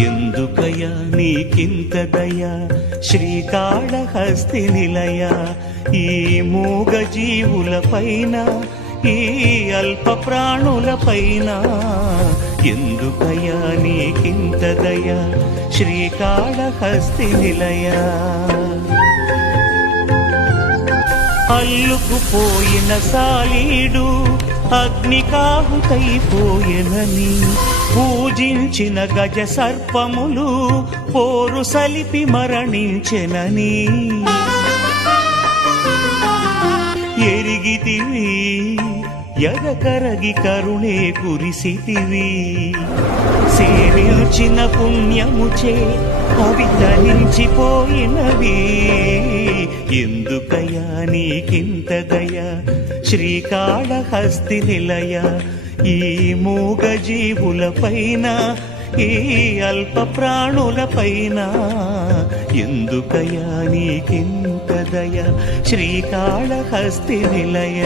ఎందుకయ్యా నీకింత దయా శ్రీకాళహస్తి నిలయ ఈ మూగ జీవుల పైన ఈ అల్ప ప్రాణుల పైన ఎందుకయ్యా నీకింత దయా శ్రీకాళహస్తి నిలయ అల్లుకుపోయిన సాలీడు అగ్నికాహుతైపోయెనని పూజించిన గజ సర్పములు పోరు సలిపి మరణించెనని ఎరిగితివి ఎదకరగి కరుణే కురిసితివి సేవించిన పుణ్యముచే అవి తనించిపోయినవి ఎందుకయ్యా నీకింత దయా శ్రీకాళహస్తి నిలయ ఈ మూగ జీవుల పైన ఈ అల్ప ప్రాణుల పైన ఎందుకయ్యా నీకింత దయా శ్రీకాళహస్తి నిలయ.